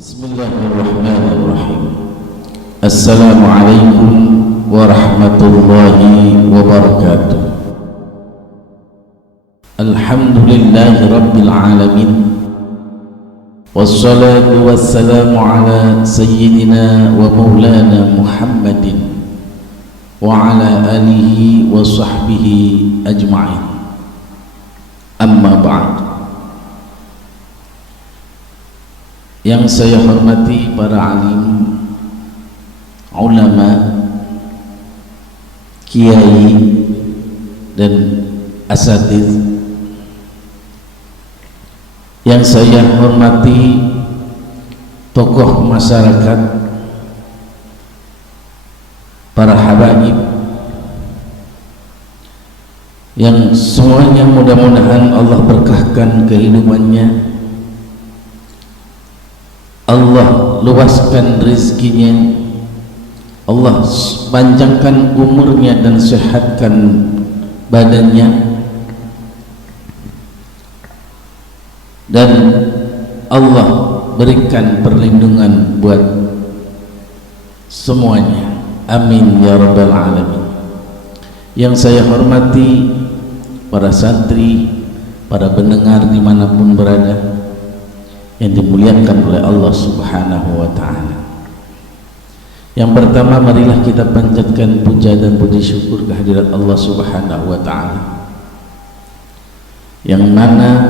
Bismillahirrahmanirrahim. Assalamualaikum warahmatullahi wabarakatuh. Alhamdulillahi rabbil alamin. Wassalatu wassalamu ala sayyidina wa maulana Muhammadin wa ala alihi wa sahbihi ajma'in. Amma ba'd. Yang saya hormati para alim, ulama, kiai dan asatidz. Yang saya hormati tokoh masyarakat, para habaib, yang semuanya mudah-mudahan Allah berkahkan kehidupannya, Allah luaskan rezekinya, Allah panjangkan umurnya dan sehatkan badannya, dan Allah berikan perlindungan buat semuanya. Amin ya rabbal alamin. Yang saya hormati para santri, para pendengar dimanapun berada, yang dimuliakan oleh Allah Subhanahu wa ta'ala. Yang pertama, marilah kita panjatkan puja dan puji syukur kehadirat Allah Subhanahu wa ta'ala, yang mana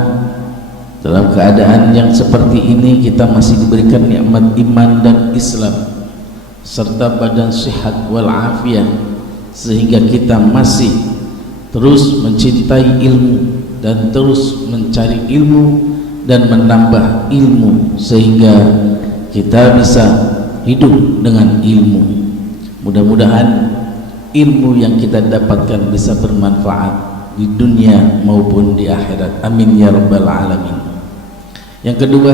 dalam keadaan yang seperti ini kita masih diberikan nikmat iman dan Islam serta badan sehat wal afiyah, sehingga kita masih terus mencintai ilmu dan terus mencari ilmu dan menambah ilmu, sehingga kita bisa hidup dengan ilmu. Mudah-mudahan ilmu yang kita dapatkan bisa bermanfaat di dunia maupun di akhirat. Amin ya rabbal alamin. Yang kedua,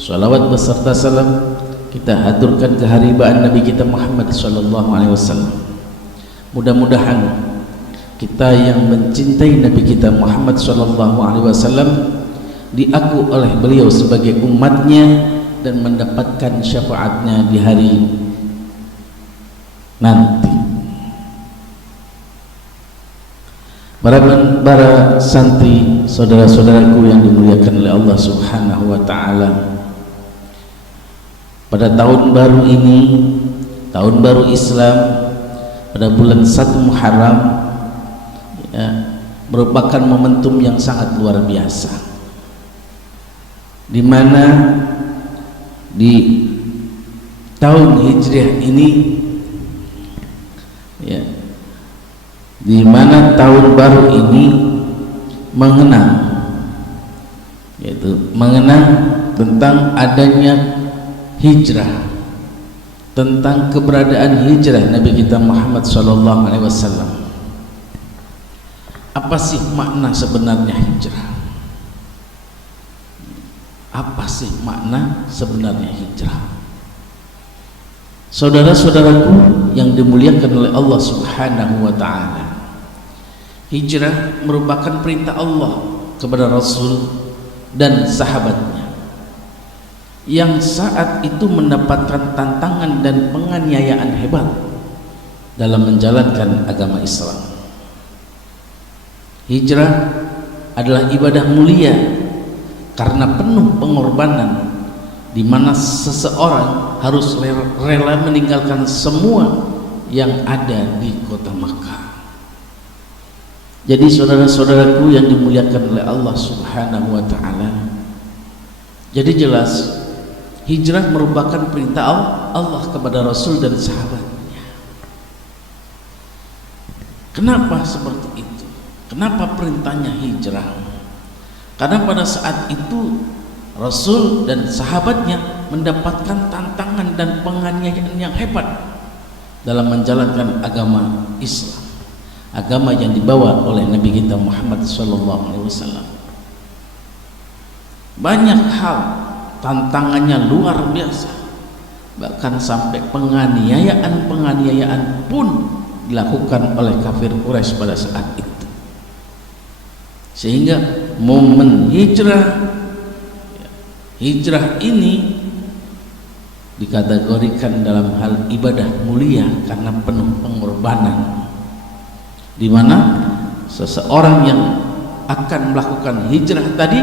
shalawat beserta salam kita haturkan keharibaan Nabi kita Muhammad sallallahu alaihi wasallam. Mudah-mudahan kita yang mencintai Nabi kita Muhammad sallallahu alaihi wasallam diaku oleh beliau sebagai umatnya dan mendapatkan syafaatnya di hari nanti. Para santri, saudara-saudaraku yang dimuliakan oleh Allah Subhanahu wa ta'ala, pada tahun baru ini, tahun baru Islam, pada bulan 1 Muharram, ya, merupakan momentum yang sangat luar biasa, di mana di tahun Hijriah ini, ya, di mana tahun baru ini mengenang, yaitu mengenang tentang adanya hijrah, tentang keberadaan hijrah Nabi kita Muhammad sallallahu alaihi wasallam. Apa sih makna sebenarnya hijrah? Apa sih makna sebenarnya hijrah? Saudara-saudaraku yang dimuliakan oleh Allah Subhanahu wa ta'ala, hijrah merupakan perintah Allah kepada Rasul dan sahabatnya, yang saat itu mendapatkan tantangan dan penganiayaan hebat dalam menjalankan agama Islam. Hijrah adalah ibadah mulia karena penuh pengorbanan, di mana seseorang harus rela meninggalkan semua yang ada di kota Makkah. Jadi saudara-saudaraku yang dimuliakan oleh Allah Subhanahu wa ta'ala, jadi jelas hijrah merupakan perintah Allah kepada Rasul dan sahabatnya. Kenapa seperti itu? Kenapa perintahnya hijrah? Karena pada saat itu Rasul dan sahabatnya mendapatkan tantangan dan penganiayaan yang hebat dalam menjalankan agama Islam, agama yang dibawa oleh Nabi kita Muhammad SAW. Banyak hal tantangannya luar biasa, bahkan sampai penganiayaan pun dilakukan oleh kafir Quraisy pada saat itu. Sehingga momen hijrah ini dikategorikan dalam hal ibadah mulia karena penuh pengorbanan, di mana seseorang yang akan melakukan hijrah tadi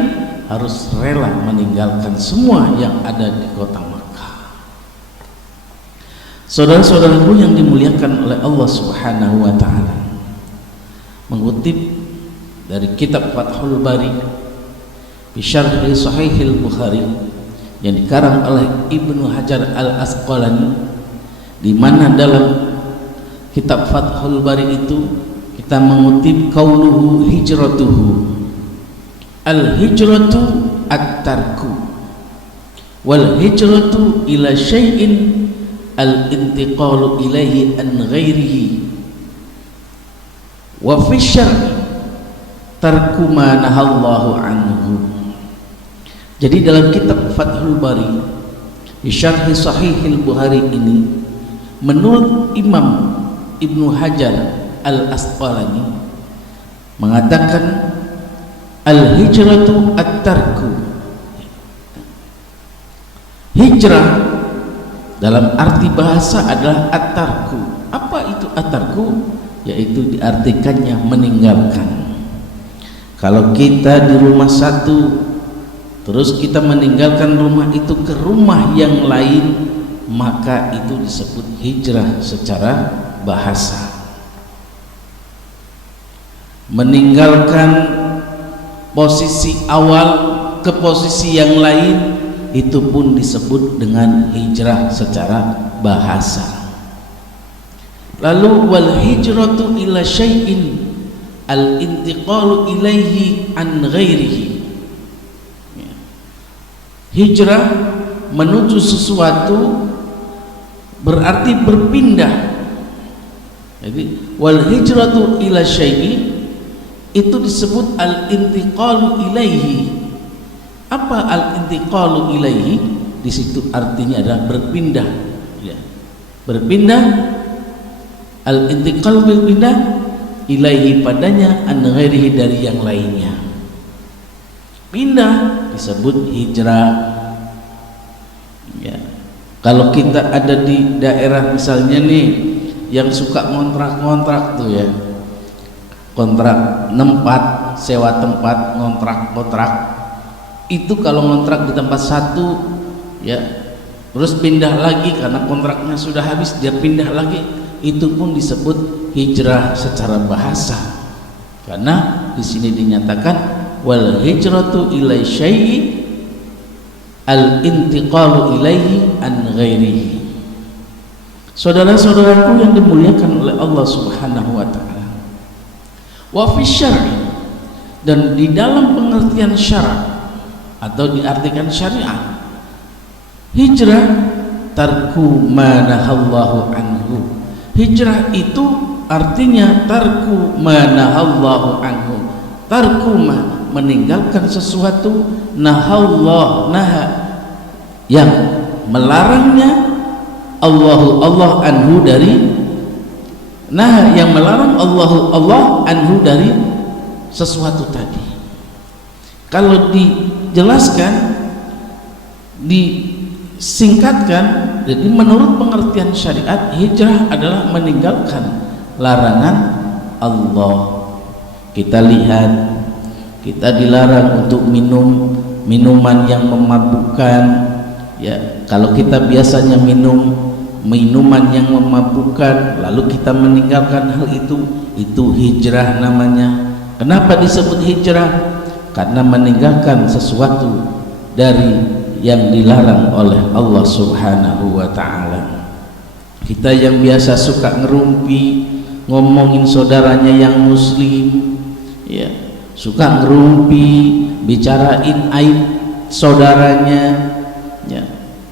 harus rela meninggalkan semua yang ada di kota Makkah. Saudara-saudaraku yang dimuliakan oleh Allah Subhanahu wa taala, mengutip dari kitab Fathul Bari bi Syarhi Sahihil Bukhari yang dikarang oleh Ibnu Hajar Al-Asqalani, di mana dalam kitab Fathul Bari itu kita mengutip qauluhu hijratuhu, al-hijratu at-tarku wal hijratu ila syai'in al-intiqalu ilaihi an ghairihi wa fi syar'i tarku ma nahallahu anhu. Jadi dalam kitab Fathul Bari di Syarhi Sahihil Bukhari ini, menurut Imam Ibnu Hajar Al-Asqalani mengatakan al-hijratu at-tarku, hijrah dalam arti bahasa adalah at-tarku. Apa itu at-tarku? Yaitu diartikannya meninggalkan. Kalau kita di rumah satu terus kita meninggalkan rumah itu ke rumah yang lain, maka itu disebut hijrah secara bahasa. Meninggalkan posisi awal ke posisi yang lain, itu pun disebut dengan hijrah secara bahasa. Lalu wal hijratu ila syai'in al-intiqalu ilaihi an ghairihi, hijrah menuju sesuatu berarti berpindah. Jadi wal hijratu ila syai'i itu disebut al-intiqalu ilaihi. Apa al-intiqalu ilaihi? Di situ artinya adalah berpindah, ya. Berpindah, al-intiqal berpindah ilaihi padanya an ghairihi dari yang lainnya. Pindah disebut hijrah, ya. Kalau kita ada di daerah misalnya nih yang suka ngontrak-ngontrak tuh ya, kontrak nempat, sewa tempat, ngontrak-kontrak, itu kalau ngontrak di tempat satu ya terus pindah lagi karena kontraknya sudah habis, dia pindah lagi, itu pun disebut hijrah secara bahasa. Karena di sini dinyatakan wal hijratu ilai syai'i al-intiqalu ilaihi an ghairihi. Saudara-saudaraku yang dimuliakan oleh Allah Subhanahu wa taala, wa fi syar'i, dan di dalam pengertian syara' atau diartikan syariat, hijrah tarku ma nahallahu anhu. Hijrah itu artinya tarku ma nahallahu anhu. Tarku ma, meninggalkan sesuatu, nahallah, naha, yang melarangnya Allah anhu dari, nah yang melarang Allah anhu dari sesuatu tadi. Kalau dijelaskan, disingkatkan, jadi menurut pengertian syariat, hijrah adalah meninggalkan larangan Allah. Kita lihat, kita dilarang untuk minum minuman yang memabukkan, ya. Kalau kita biasanya minum minuman yang memabukkan lalu kita meninggalkan hal itu hijrah namanya. Kenapa disebut hijrah? Karena meninggalkan sesuatu dari yang dilarang oleh Allah Subhanahu wa ta'ala. Kita yang biasa suka ngerumpi, ngomongin saudaranya yang muslim, ya, suka ngerumpi, bicarain aib saudaranya, ya,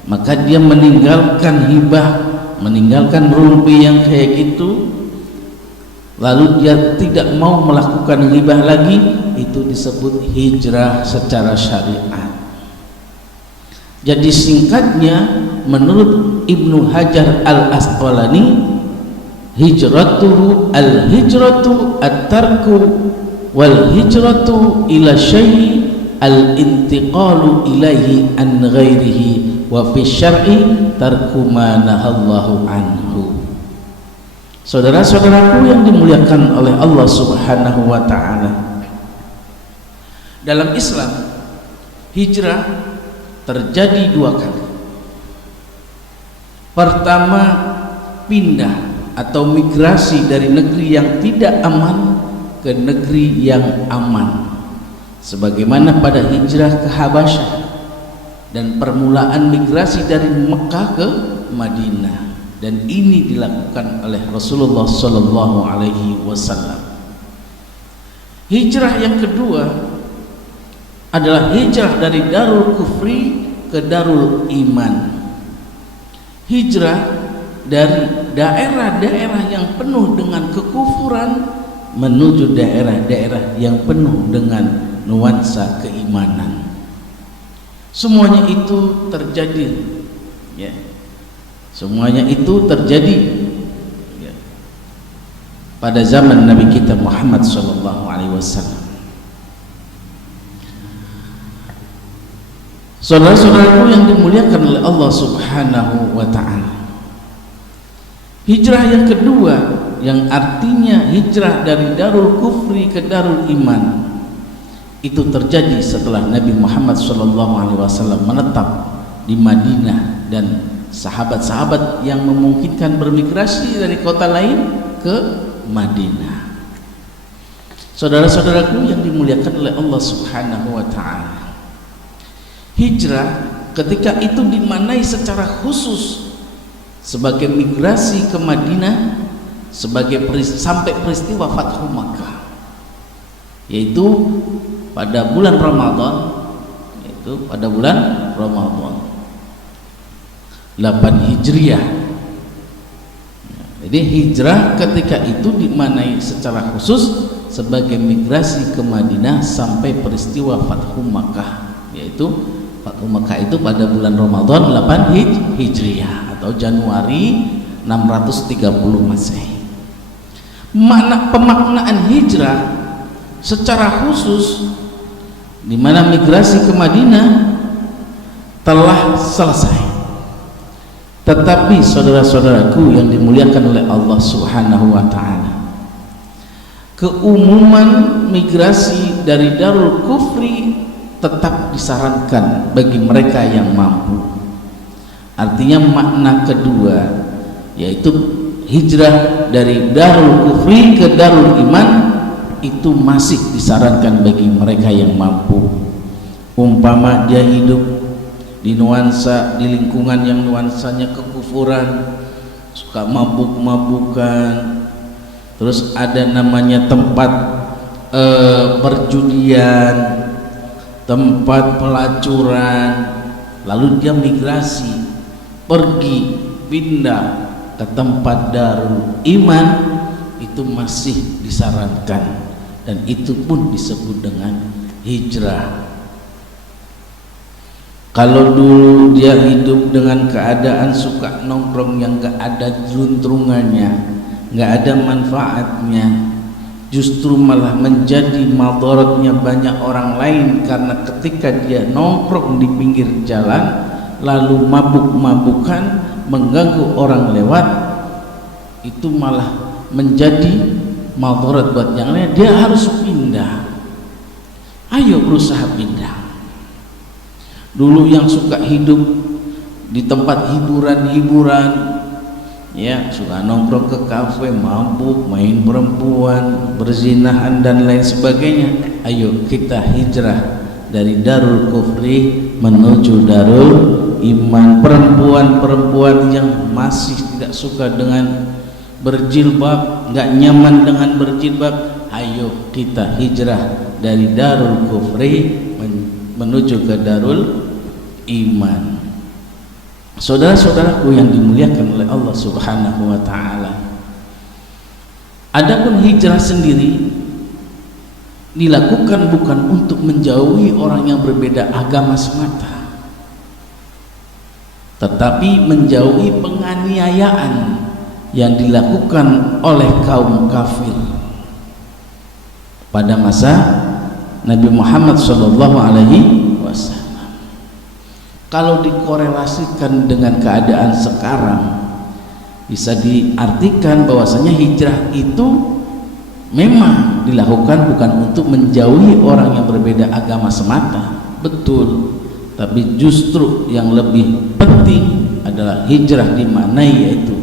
maka dia meninggalkan hibah, meninggalkan rumpi yang kayak gitu, lalu dia tidak mau melakukan hibah lagi, itu disebut hijrah secara syariat. Jadi singkatnya menurut Ibnu Hajar Al-Asqalani, hijratuhu al-hijratu at-tarku wal hijratu ila syai' al-intiqalu ilaihi an ghairihi wa fi syar'i tarku ma nahallahu anhu. Saudara-saudaraku yang dimuliakan oleh Allah Subhanahu wa taala, dalam Islam hijrah terjadi dua kali. Pertama, pindah atau migrasi dari negeri yang tidak aman ke negeri yang aman, sebagaimana pada hijrah ke Habasyah dan permulaan migrasi dari Mekah ke Madinah, dan ini dilakukan oleh Rasulullah Sallallahu Alaihi Wasallam. Hijrah yang kedua adalah hijrah dari Darul Kufri ke Darul Iman. Hijrah dari daerah-daerah yang penuh dengan kekufuran menuju daerah-daerah yang penuh dengan nuansa keimanan. Semuanya itu terjadi, ya. Semuanya itu terjadi, ya, pada zaman Nabi kita Muhammad Sallallahu Alaihi Wasallam. Saudara-saudaraku yang dimuliakan oleh Allah Subhanahu wa taala, hijrah yang kedua yang artinya hijrah dari Darul Kufri ke Darul Iman itu terjadi setelah Nabi Muhammad SAW menetap di Madinah dan sahabat-sahabat yang memungkinkan bermigrasi dari kota lain ke Madinah. Saudara-saudaraku yang dimuliakan oleh Allah Subhanahu wa taala, hijrah ketika itu dimaknai secara khusus sebagai migrasi ke Madinah sebagai sampai peristiwa Fathu Makkah, yaitu pada bulan Ramadan, yaitu pada bulan Ramadan 8 Hijriah. Jadi hijrah ketika itu dimaknai secara khusus sebagai migrasi ke Madinah sampai peristiwa Fathu Makkah, yaitu Fathu Makkah itu pada bulan Ramadan 8 Hijriah atau Januari 630 Masehi. Makna pemaknaan hijrah secara khusus di mana migrasi ke Madinah telah selesai. Tetapi saudara-saudaraku yang dimuliakan oleh Allah Subhanahu wa taala, keumuman migrasi dari Darul Kufri tetap disarankan bagi mereka yang mampu. Artinya makna kedua, yaitu hijrah dari Darul Kufri ke Darul Iman, itu masih disarankan bagi mereka yang mampu. Umpama dia hidup di nuansa, di lingkungan yang nuansanya kekufuran, suka mabuk-mabukan, terus ada namanya tempat perjudian, tempat pelacuran, lalu dia migrasi pergi pindah ke tempat Darul Iman, itu masih disarankan, dan itu pun disebut dengan hijrah. Kalau dulu dia hidup dengan keadaan suka nongkrong yang gak ada juntrungannya, gak ada manfaatnya, justru malah menjadi madaratnya banyak orang lain, karena ketika dia nongkrong di pinggir jalan lalu mabuk-mabukan mengganggu orang lewat, itu malah menjadi madarat buat yang lain. Dia harus pindah. Ayo berusaha pindah. Dulu yang suka hidup di tempat hiburan-hiburan, ya, suka nongkrong ke kafe, mabuk, main perempuan, berzinahan dan lain sebagainya, ayo kita hijrah dari Darul Kufri menuju Darul Iman. Perempuan-perempuan yang masih tidak suka dengan berjilbab, nggak nyaman dengan berjilbab, ayo kita hijrah dari Darul Kufri menuju ke Darul Iman. Saudara-saudaraku yang dimuliakan oleh Allah Subhanahu wa taala, adapun hijrah sendiri dilakukan bukan untuk menjauhi orang yang berbeda agama semata, tetapi menjauhi penganiayaan yang dilakukan oleh kaum kafir pada masa Nabi Muhammad SAW. Kalau dikorelasikan dengan keadaan sekarang, bisa diartikan bahwasanya hijrah itu memang dilakukan bukan untuk menjauhi orang yang berbeda agama semata, betul, tapi justru yang lebih penting adalah hijrah dimaknai yaitu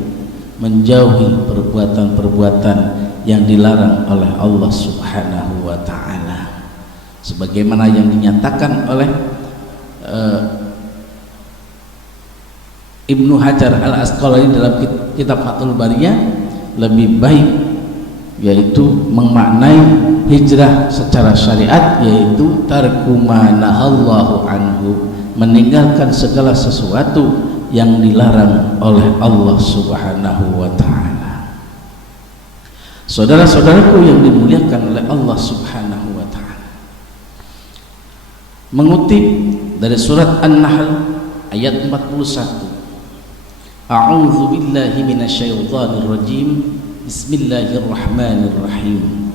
menjauhi perbuatan-perbuatan yang dilarang oleh Allah Subhanahu wa ta'ala, sebagaimana yang dinyatakan oleh Ibnu Hajar al-Asqalani dalam kitab Fathul Bariyah, lebih baik yaitu memaknai hijrah secara syariat yaitu tarku ma nahallahu anhu, meninggalkan segala sesuatu yang dilarang oleh Allah Subhanahu wa ta'ala. Saudara-saudaraku yang dimuliakan oleh Allah Subhanahu wa ta'ala, mengutip dari surat An-Nahl ayat 41, A'udzu billahi minasyaitonir rajim. Bismillahirrahmanirrahim.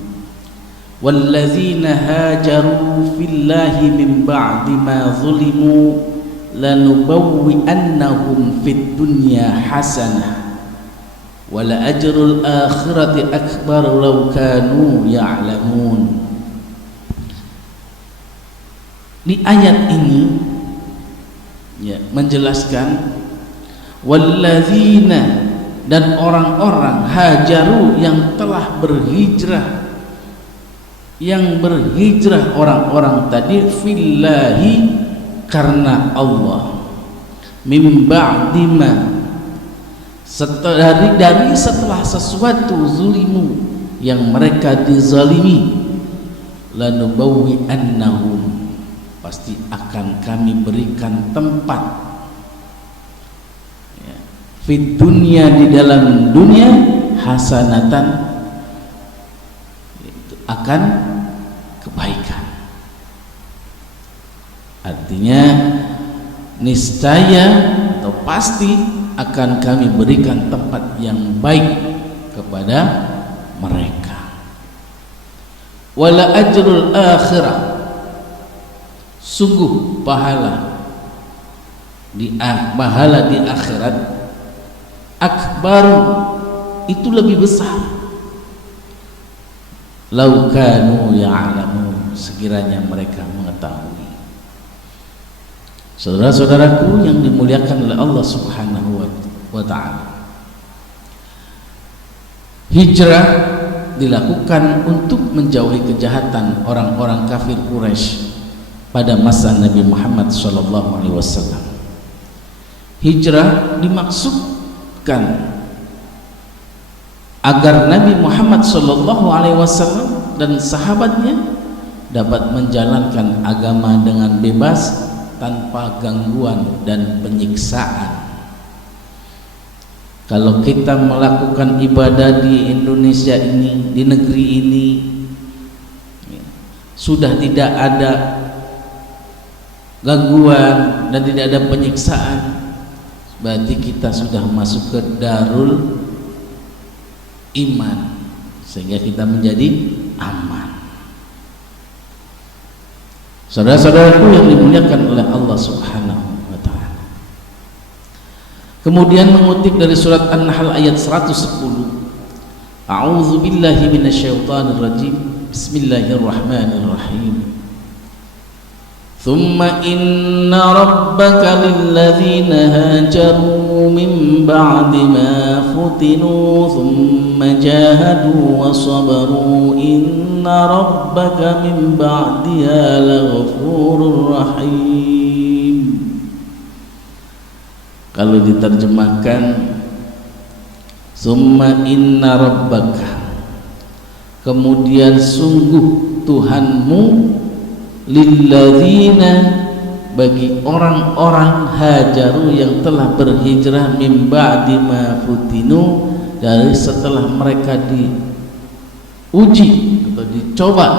Walladzina hajaru fillahi min ba'di ma zulimu lanubawwi'annahum fid dunya hasanah wa la ajrul akhirati akbar law kanu ya'lamun. Di ayat ini ya, menjelaskan walladzina, dan orang-orang hajaru yang telah berhijrah, yang berhijrah orang-orang tadi fillahi, karena Allah, min ba'di ma, dari setelah sesuatu zulimu yang mereka dizalimi, lanubawwi annahum, pasti akan kami berikan tempat fit dunya, di dalam dunia, hasanatan, itu akan kebaikan. Artinya niscaya atau pasti akan kami berikan tempat yang baik kepada mereka. Wala ajrul akhirah, sungguh pahala di akhirat, akbar, itu lebih besar, lau kanu ya'lamun, sekiranya mereka mengetahui. Saudara-saudaraku yang dimuliakan oleh Allah Subhanahu wa ta'ala, hijrah dilakukan untuk menjauhi kejahatan orang-orang kafir Quraisy pada masa Nabi Muhammad SAW. Hijrah dimaksud agar Nabi Muhammad SAW dan sahabatnya dapat menjalankan agama dengan bebas tanpa gangguan dan penyiksaan. Kalau kita melakukan ibadah di Indonesia ini, di negeri ini, sudah tidak ada gangguan dan tidak ada penyiksaan, berarti kita sudah masuk ke darul iman, sehingga kita menjadi aman. Saudara-saudaraku yang dimuliakan oleh Allah Subhanahu wa ta'ala, kemudian mengutip dari surat An-Nahl ayat 110, A'udzu billahi minasyaitonir rajim. Bismillahirrahmanirrahim. Thumma inna rabbaka lilladzina hajaru min ba'di ma futinu thumma jahadu wa sabaru inna rabbaka min ba'diha laghafurur rahim. Kalau diterjemahkan, thumma inna rabbaka, kemudian sungguh Tuhanmu, lilladzina, bagi orang-orang hajaru yang telah berhijrah, min ba'di ma futinu, dari setelah mereka diuji atau dicoba,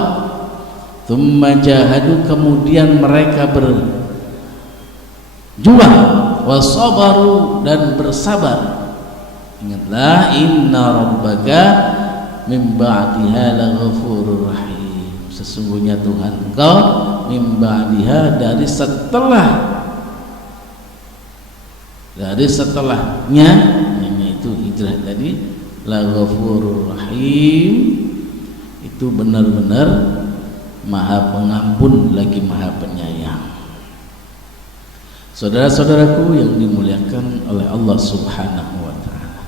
thumma jahadu, kemudian mereka berjuang, wasabaru, dan bersabar. Ingatlah, inna rabbaka min ba'diha laghafurur rahim, sesungguhnya Tuhan engkau min ba'diha, dari setelah dari setelahnya, yaitu hijrah tadi, la ghafurur rahim, itu benar-benar maha pengampun lagi maha penyayang. Saudara-saudaraku yang dimuliakan oleh Allah Subhanahu wa ta'ala,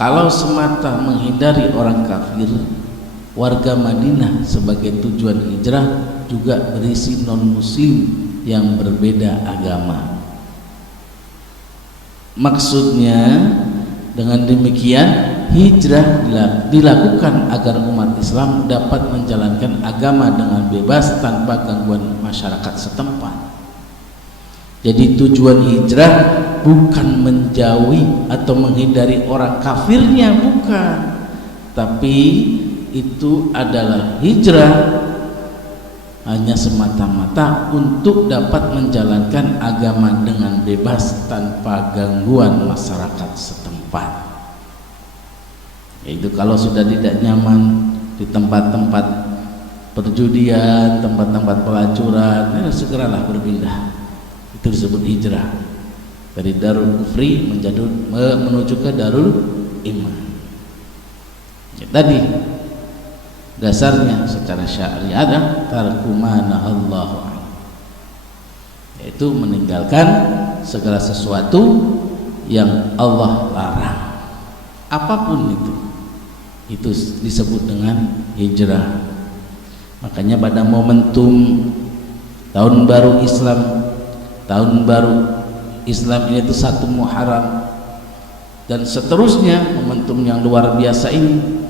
kalau semata menghindari orang kafir, warga Madinah sebagai tujuan hijrah juga berisi non-muslim yang berbeda agama. Maksudnya dengan demikian hijrah dilakukan agar umat Islam dapat menjalankan agama dengan bebas tanpa gangguan masyarakat setempat. Jadi tujuan hijrah bukan menjauhi atau menghindari orang kafirnya, bukan, tapi itu adalah hijrah hanya semata-mata untuk dapat menjalankan agama dengan bebas tanpa gangguan masyarakat setempat. Yaitu kalau sudah tidak nyaman di tempat-tempat perjudian, tempat-tempat pelacuran, segeralah berpindah. Itu disebut hijrah, dari darul kufri menuju ke darul iman. Ya, tadi dasarnya secara syariat tarku ma nahallahu anhu, yaitu meninggalkan segala sesuatu yang Allah larang, apapun itu disebut dengan hijrah. Makanya pada momentum tahun baru Islam, tahun baru Islam ini itu 1 Muharram dan seterusnya, momentum yang luar biasa ini,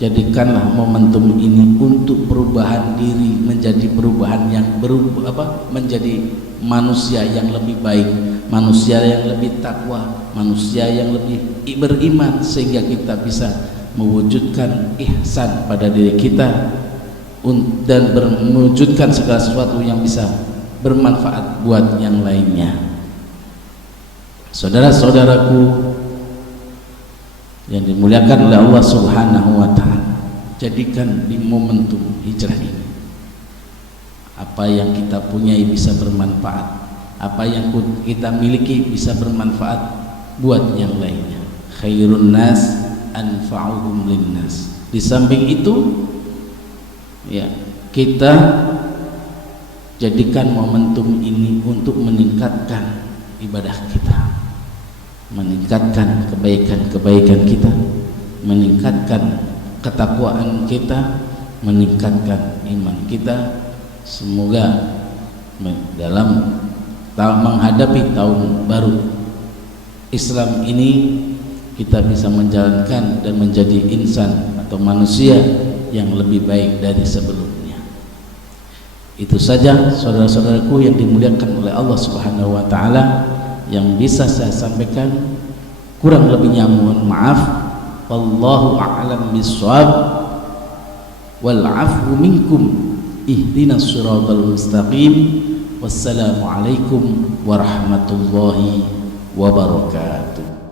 jadikanlah momentum ini untuk perubahan diri, menjadi perubahan yang menjadi manusia yang lebih baik, manusia yang lebih takwa, manusia yang lebih beriman, sehingga kita bisa mewujudkan ihsan pada diri kita dan mewujudkan segala sesuatu yang bisa bermanfaat buat yang lainnya. Saudara-saudaraku yang dimuliakan oleh Allah Subhanahu wa ta'ala, jadikan di momentum hijrah ini apa yang kita punyai bisa bermanfaat, apa yang kita miliki bisa bermanfaat buat yang lainnya. Khairun nas anfa'uhum linnas. Di samping itu ya, kita jadikan momentum ini untuk meningkatkan ibadah kita, meningkatkan kebaikan-kebaikan kita, meningkatkan ketakwaan kita, meningkatkan iman kita. Semoga dalam menghadapi tahun baru Islam ini kita bisa menjalankan dan menjadi insan atau manusia yang lebih baik dari sebelumnya. Itu saja saudara-saudaraku yang dimuliakan oleh Allah Subhanahu wa ta'ala yang bisa saya sampaikan. Kurang lebihnya mohon maaf. Wallahu a'lam bishawab. Wal 'afwu minkum. Ihdinas siratal mustaqim. Wassalamu alaikum warahmatullahi wabarakatuh.